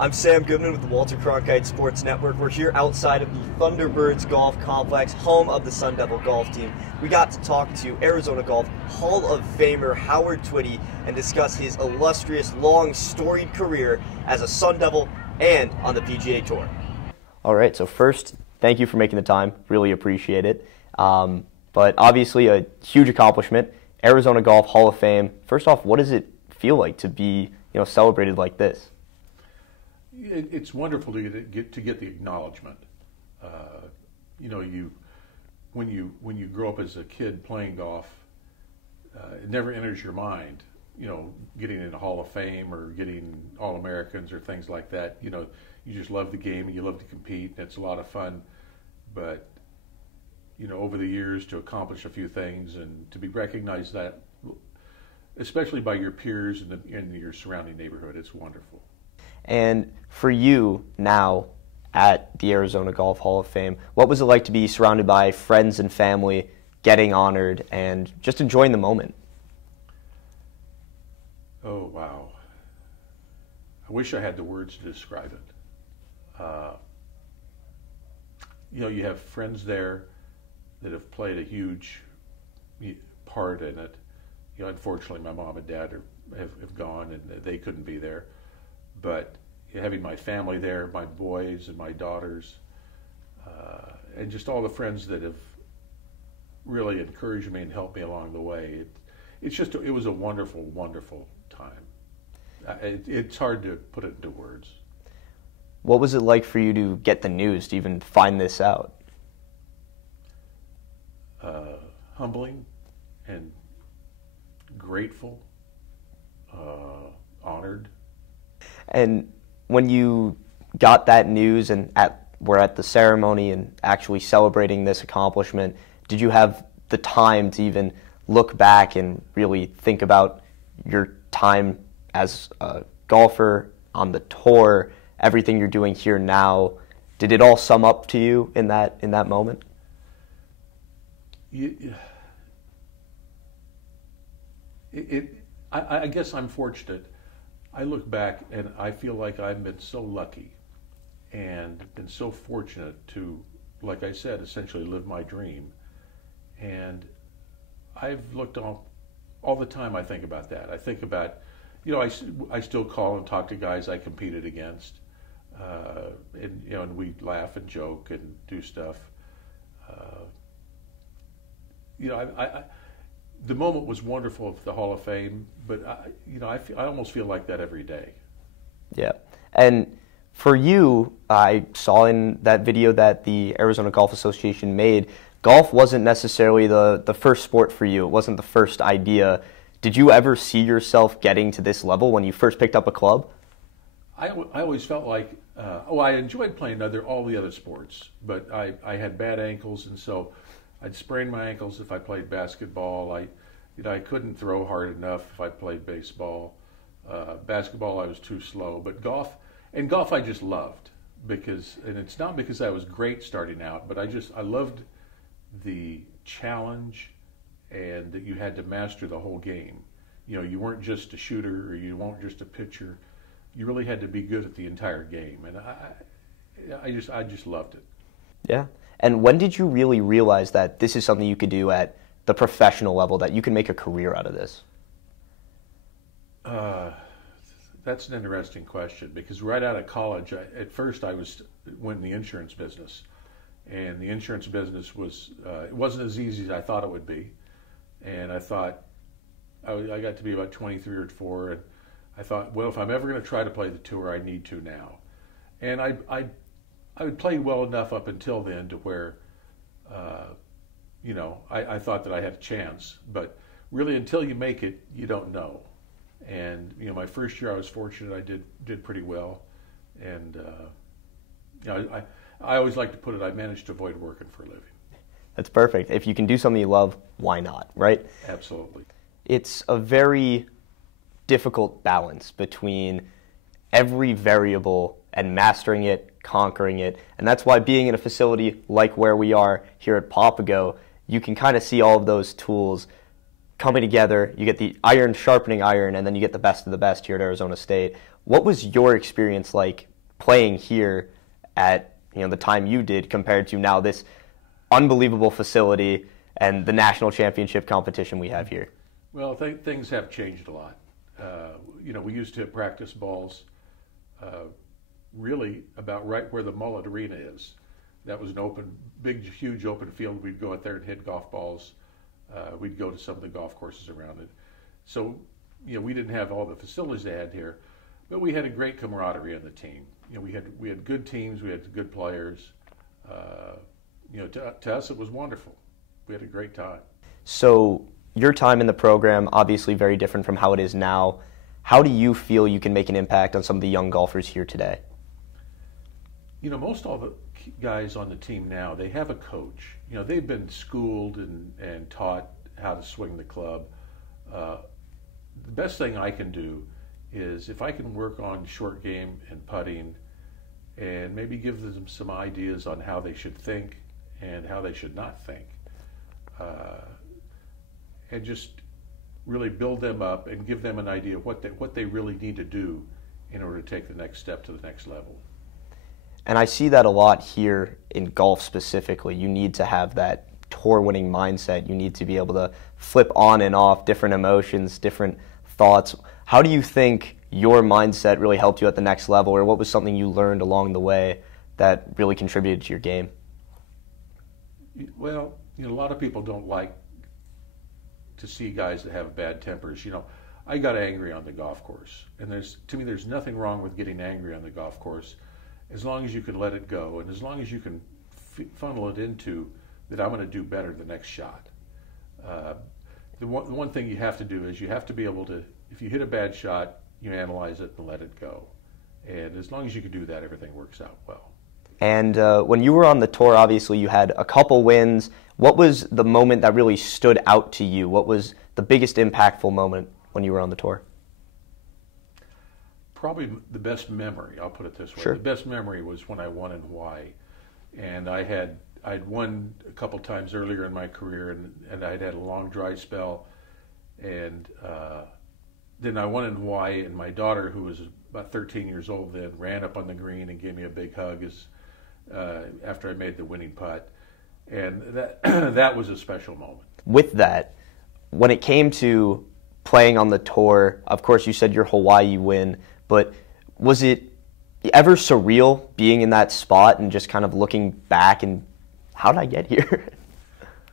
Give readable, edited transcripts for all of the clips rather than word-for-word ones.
I'm Sam Goodman with the Walter Cronkite Sports Network. We're here outside of the Thunderbirds Golf Complex, home of the Sun Devil golf team. We got to talk to Arizona Golf Hall of Famer Howard Twitty and discuss his illustrious, long, storied career as a Sun Devil and on the PGA Tour. All right, so first, thank you for making the time. Really appreciate it. But obviously a huge accomplishment, Arizona Golf Hall of Fame. First off, what does it feel like to be celebrated like this? It's wonderful to get the acknowledgement. When you grow up as a kid playing golf, it never enters your mind, getting in the Hall of Fame or getting All-Americans or things like that. You just love the game and you love to compete. And it's a lot of fun, but over the years to accomplish a few things and to be recognized that, especially by your peers in your surrounding neighborhood, it's wonderful. And for you now at the Arizona Golf Hall of Fame, what was it like to be surrounded by friends and family, getting honored, and just enjoying the moment? Oh, wow. I wish I had the words to describe it. You have friends there that have played a huge part in it. Unfortunately, my mom and dad have gone and they couldn't be there. But having my family there, my boys and my daughters, and just all the friends that have really encouraged me and helped me along the way, it was a wonderful, wonderful time. It's hard to put it into words. What was it like for you to get the news, to even find this out? Humbling and grateful, honored. And when you got that news and were at the ceremony and actually celebrating this accomplishment, did you have the time to even look back and really think about your time as a golfer, on the tour, everything you're doing here now? Did it all sum up to you in that moment? I guess I'm fortunate. I look back and I feel like I've been so lucky and been so fortunate to, like I said, essentially live my dream. And I've looked all the time. I think about that. I think about, I still call and talk to guys I competed against, and we laugh and joke and do stuff. The moment was wonderful of the Hall of Fame, but I almost feel like that every day. Yeah, and for you, I saw in that video that the Arizona Golf Association made, golf wasn't necessarily the first sport for you. It wasn't the first idea. Did you ever see yourself getting to this level when you first picked up a club? I always felt like, I enjoyed playing all the other sports, but I had bad ankles, and so I'd sprain my ankles if I played basketball. I couldn't throw hard enough if I played baseball. Basketball I was too slow, but golf I just loved and it's not because I was great starting out, but I loved the challenge and that you had to master the whole game. You weren't just a shooter or you weren't just a pitcher. You really had to be good at the entire game, and I just loved it. Yeah. And when did you really realize that this is something you could do at the professional level, that you can make a career out of this? That's an interesting question, because right out of college, at first I went in the insurance business, and the insurance business it wasn't as easy as I thought it would be, and I thought I got to be about 23 or 24, and I thought, well, if I'm ever going to try to play the tour, I need to now, and I would play well enough up until then to where, I thought that I had a chance. But really, until you make it, you don't know. And my first year, I was fortunate. I did pretty well, and I always like to put it, I managed to avoid working for a living. That's perfect. If you can do something you love, why not, right? Absolutely. It's a very difficult balance between every variable and mastering it, conquering it, and that's why being in a facility like where we are here at Papago, you can kind of see all of those tools coming together. You get the iron sharpening iron, and then you get the best of the best here at Arizona State. What was your experience like playing here at the time you did compared to now this unbelievable facility and the national championship competition we have here? Well, things have changed a lot. We used to hit practice balls really about right where the Mullet Arena is. That was an huge open field. We'd go out there and hit golf balls. We'd go to some of the golf courses around it. So, we didn't have all the facilities they had here, but we had a great camaraderie on the team. We had good teams. We had good players. To us, it was wonderful. We had a great time. So your time in the program, obviously very different from how it is now. How do you feel you can make an impact on some of the young golfers here today? Most all the guys on the team now, they have a coach. They've been schooled and taught how to swing the club. The best thing I can do is if I can work on short game and putting and maybe give them some ideas on how they should think and how they should not think, and just really build them up and give them an idea of what they really need to do in order to take the next step to the next level. And I see that a lot here in golf specifically. You need to have that tour-winning mindset. You need to be able to flip on and off different emotions, different thoughts. How do you think your mindset really helped you at the next level, or what was something you learned along the way that really contributed to your game? Well, a lot of people don't like to see guys that have bad tempers. I got angry on the golf course, and to me there's nothing wrong with getting angry on the golf course as long as you can let it go and as long as you can funnel it into that I'm going to do better the next shot. The one thing you have to do is you have to be able to, if you hit a bad shot, you analyze it and let it go. And as long as you can do that, everything works out well. And when you were on the tour, obviously you had a couple wins. What was the moment that really stood out to you? What was the biggest impactful moment when you were on the tour? Probably the best memory, I'll put it this way. Sure. The best memory was when I won in Hawaii. And I'd won a couple times earlier in my career, and I'd had a long dry spell. And then I won in Hawaii, and my daughter, who was about 13 years old then, ran up on the green and gave me a big hug after I made the winning putt. And that was a special moment. With that, when it came to playing on the tour, of course you said your Hawaii win, but was it ever surreal being in that spot and just kind of looking back and how did I get here?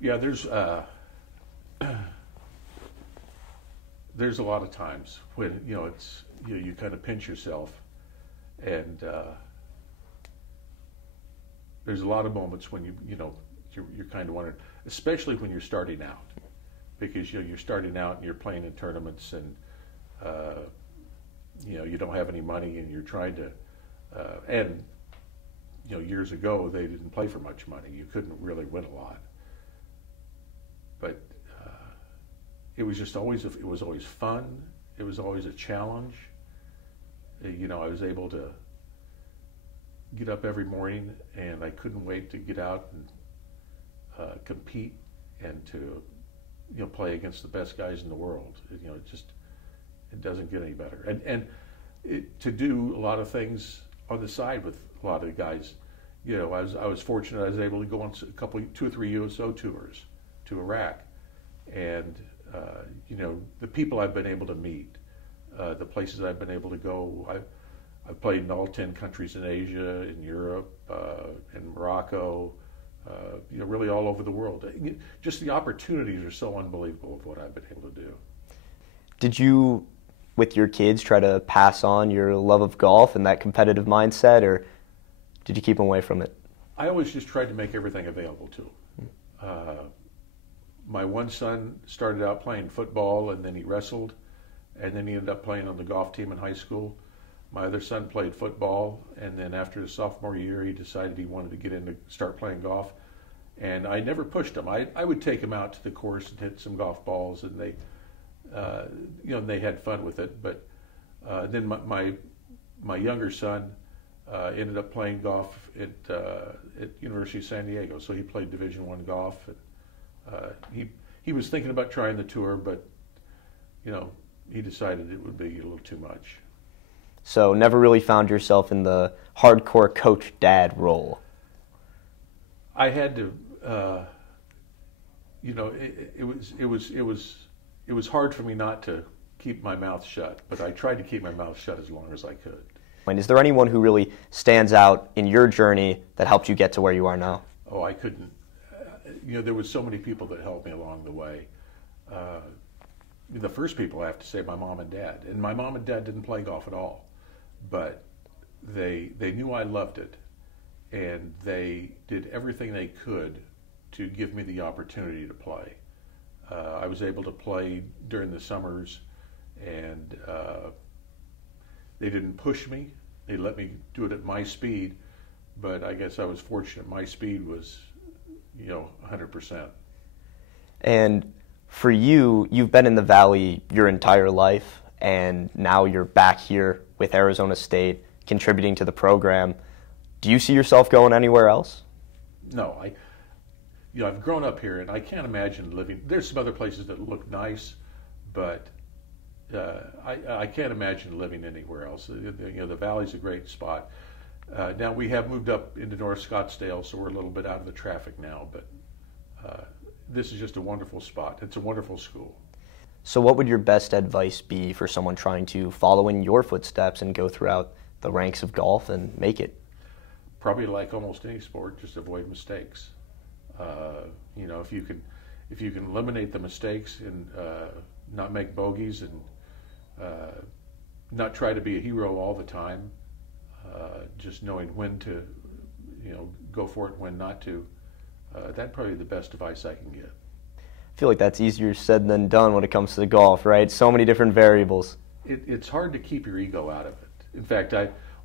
Yeah, there's a lot of times when it's you kind of pinch yourself, and there's a lot of moments when you're kind of wondering, especially when you're starting out, because you're starting out and you're playing in tournaments and you don't have any money and you're trying to and years ago they didn't play for much money. You couldn't really win a lot, but it was just always fun. It was always a challenge. I was able to get up every morning and I couldn't wait to get out and compete and to play against the best guys in the world. It doesn't get any better. And to do a lot of things on the side with a lot of the guys. I was fortunate. I was able to go on 2 or 3 USO tours to Iraq, and the people I've been able to meet, the places I've been able to go. I've played in all 10 countries in Asia, in Europe, in Morocco. Really all over the world. Just the opportunities are so unbelievable of what I've been able to do. Did you, with your kids, try to pass on your love of golf and that competitive mindset, or did you keep them away from it? I always just tried to make everything available to them. My one son started out playing football, and then he wrestled, and then he ended up playing on the golf team in high school. My other son played football, and then after his sophomore year, he decided he wanted to start playing golf. And I never pushed him. I would take him out to the course and hit some golf balls, and they had fun with it. But then my younger son ended up playing golf at University of San Diego, so he played Division I golf. And, he was thinking about trying the tour, but he decided it would be a little too much. So never really found yourself in the hardcore coach dad role. I had to, it was hard for me not to keep my mouth shut, but I tried to keep my mouth shut as long as I could. And is there anyone who really stands out in your journey that helped you get to where you are now? Oh, I couldn't. There was so many people that helped me along the way. The first people, I have to say, my mom and dad. And my mom and dad didn't play golf at all, but they knew I loved it, and they did everything they could to give me the opportunity to play. I was able to play during the summers, and they didn't push me. They let me do it at my speed, but I guess I was fortunate. My speed was, 100%. And for you, you've been in the Valley your entire life, and now you're back here with Arizona State, contributing to the program. Do you see yourself going anywhere else? No, I've grown up here, and I can't imagine living. There's some other places that look nice, but I can't imagine living anywhere else. The Valley's a great spot. Now we have moved up into North Scottsdale, so we're a little bit out of the traffic now, but this is just a wonderful spot. It's a wonderful school. So what would your best advice be for someone trying to follow in your footsteps and go throughout the ranks of golf and make it? Probably like almost any sport, just avoid mistakes. If you can eliminate the mistakes and not make bogeys and not try to be a hero all the time, just knowing when to, go for it and when not to. That's probably the best advice I can get. I feel like that's easier said than done when it comes to the golf, right? So many different variables. It's hard to keep your ego out of it. In fact,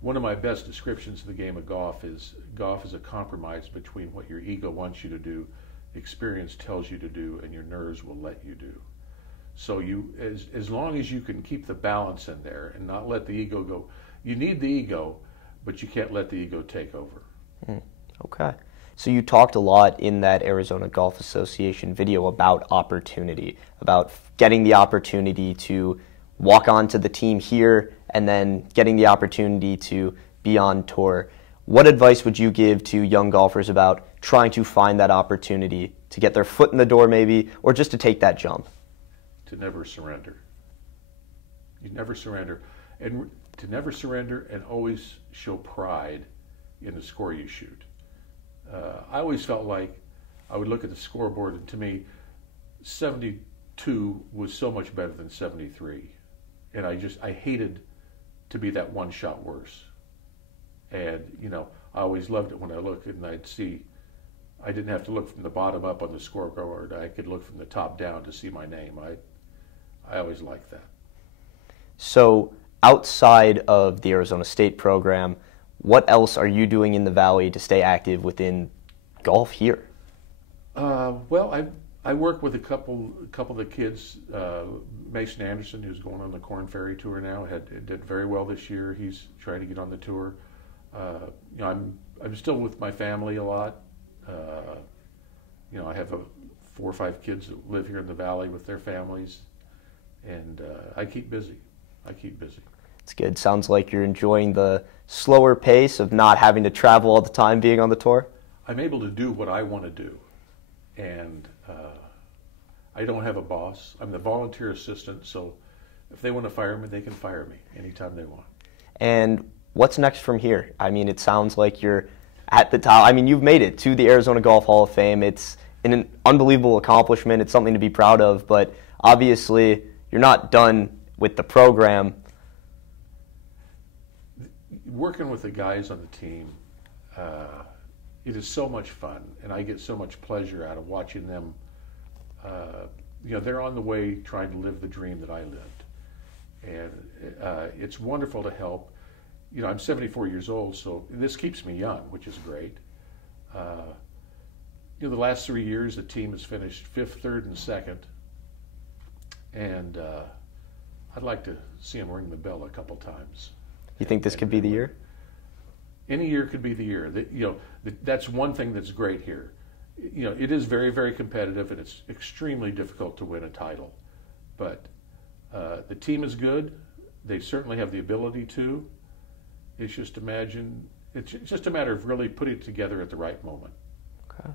one of my best descriptions of the game of golf is a compromise between what your ego wants you to do, experience tells you to do, and your nerves will let you do. So as long as you can keep the balance in there and not let the ego go, you need the ego, but you can't let the ego take over. Okay. So you talked a lot in that Arizona Golf Association video about opportunity, about getting the opportunity to walk onto the team here and then getting the opportunity to be on tour. What advice would you give to young golfers about trying to find that opportunity to get their foot in the door maybe, or just to take that jump? To never surrender. You never surrender. And to never surrender and always show pride in the score you shoot. I always felt like I would look at the scoreboard, and to me, 72 was so much better than 73. And I hated to be that one shot worse. And, I always loved it when I looked and I'd see, I didn't have to look from the bottom up on the scoreboard. I could look from the top down to see my name. I always liked that. So outside of the Arizona State program, what else are you doing in the Valley to stay active within golf here? Well, I work with a couple of the kids. Mason Anderson, who's going on the Corn Ferry Tour now, did very well this year. He's trying to get on the tour. I'm still with my family a lot. I have 4 or 5 kids that live here in the Valley with their families, and I keep busy. It's good. Sounds like you're enjoying the slower pace of not having to travel all the time being on the tour. I'm able to do what I want to do, and I don't have a boss. I'm the volunteer assistant, so if they want to fire me, they can fire me anytime they want. And what's next from here? I mean, it sounds like you're at the top. I mean, you've made it to the Arizona Golf Hall of Fame. It's an unbelievable accomplishment. It's something to be proud of, but obviously you're not done with the program. Working with the guys on the team, it is so much fun, and I get so much pleasure out of watching them. They're on the way trying to live the dream that I lived, and it's wonderful to help. I'm 74 years old, so this keeps me young, which is great. The last 3 years, the team has finished 5th, 3rd, and 2nd, and I'd like to see them ring the bell a couple times. You think this could be the year? Any year could be the year. That's one thing that's great here. It is very, very competitive, and it's extremely difficult to win a title. But the team is good. They certainly have the ability to. It's just a matter of really putting it together at the right moment. Okay.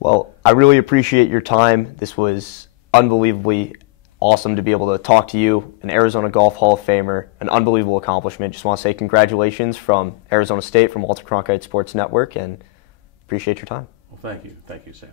Well, I really appreciate your time. This was unbelievably awesome to be able to talk to you, an Arizona Golf Hall of Famer, an unbelievable accomplishment. Just want to say congratulations from Arizona State, from Walter Cronkite Sports Network, and appreciate your time. Well, thank you. Thank you, Sam.